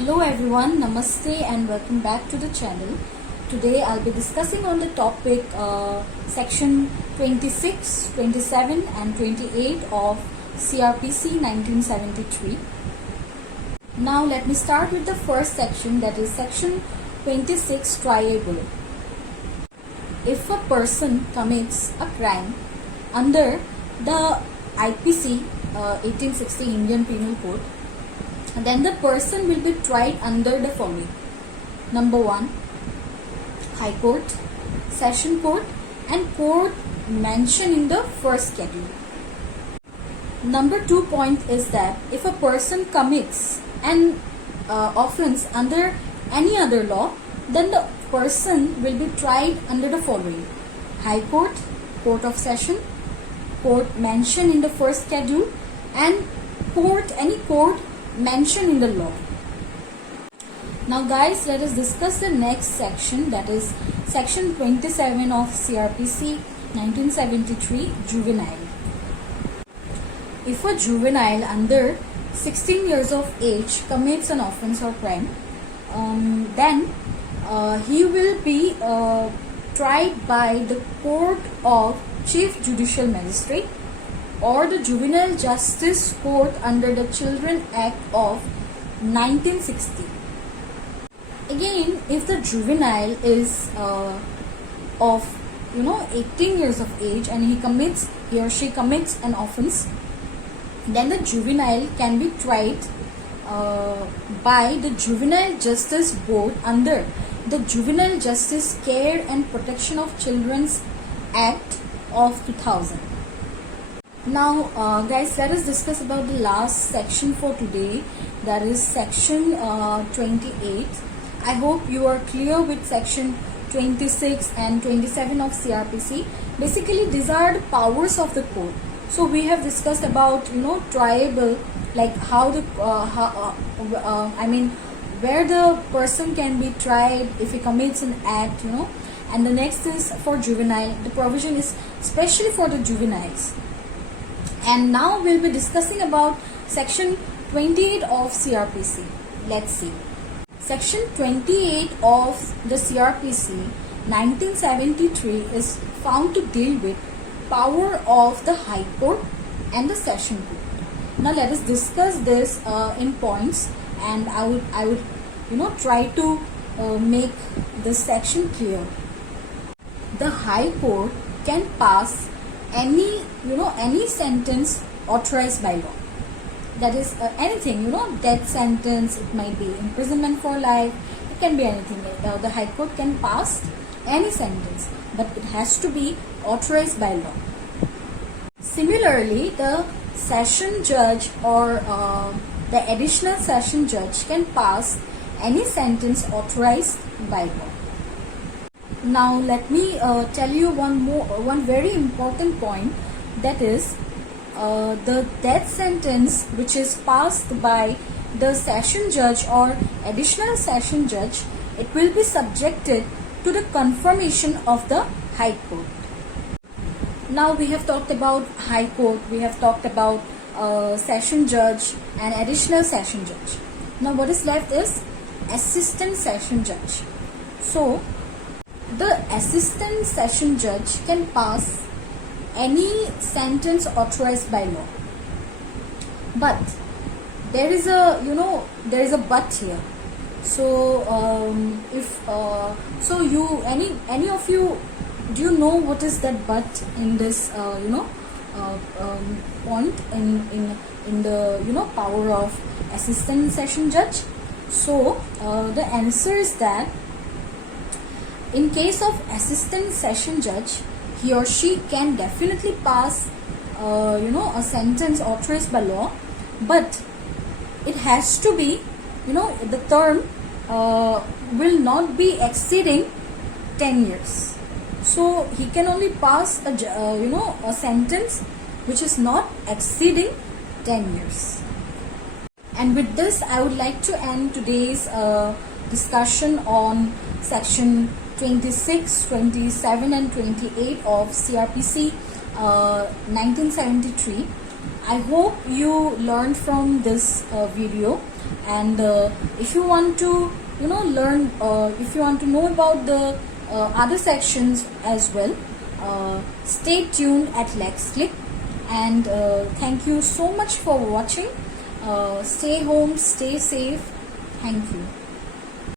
Hello everyone, Namaste and welcome back to the channel. Today I'll be discussing on the topic section 26, 27 and 28 of CRPC 1973. Now let me start with the first section, that is section 26, triable. If a person commits a crime under the IPC 1860 Indian Penal Code, then the person will be tried under the following. Number 1, High Court, Session Court and court mentioned in the first schedule. Number 2 point is that if a person commits an offence under any other law, then the person will be tried under the following: High Court, Court of Session, court mentioned in the first schedule and any court mentioned in the law. Now guys, let us discuss the next section, that is section 27 of CRPC 1973, juvenile. If a juvenile under 16 years of age commits an offence or crime, then he will be tried by the Court of Chief Judicial Magistrate or the Juvenile Justice Court under the Children Act of 1960. Again, if the juvenile is of 18 years of age and he or she commits an offence, then the juvenile can be tried by the Juvenile Justice Board under the Juvenile Justice Care and Protection of Children's Act of 2000. Now guys, let us discuss about the last section for today, that is section 28. I hope you are clear with section 26 and 27 of CRPC. Basically these are the powers of the court. So we have discussed about triable, like how the where the person can be tried if he commits an act, and the next is for juvenile. The provision is especially for the juveniles. And now we'll be discussing about section 28 of CRPC. Let's see. Section 28 of the CRPC 1973 is found to deal with power of the High Court and the Session Court. Now let us discuss this in points, and I would try to make this section clear. The High Court can pass any sentence authorized by law. That is anything, death sentence, it might be imprisonment for life, it can be anything. The High Court can pass any sentence, but it has to be authorized by law. Similarly, the session judge or the additional session judge can pass any sentence authorized by law. Now let me tell you one very important point, that is the death sentence which is passed by the session judge or additional session judge, it will be subjected to the confirmation of the High Court. Now we have talked about High Court, we have talked about session judge and additional session judge. Now what is left is assistant session judge. So the assistant session judge can pass any sentence authorized by law, but there is a but here. So any of you, do you know what is that but in this point in the power of assistant session judge? So the answer is that in case of assistant session judge, he or she can definitely pass a sentence authorized by law, but it has to be, the term will not be exceeding 10 years. So he can only pass a sentence which is not exceeding 10 years. And with this, I would like to end today's discussion on section 26, 27 and 28 of CRPC 1973. I hope you learned from this video, and if you want to learn, if you want to know about the other sections as well, stay tuned at Let's Click. And thank you so much for watching. Stay home, stay safe. Thank you.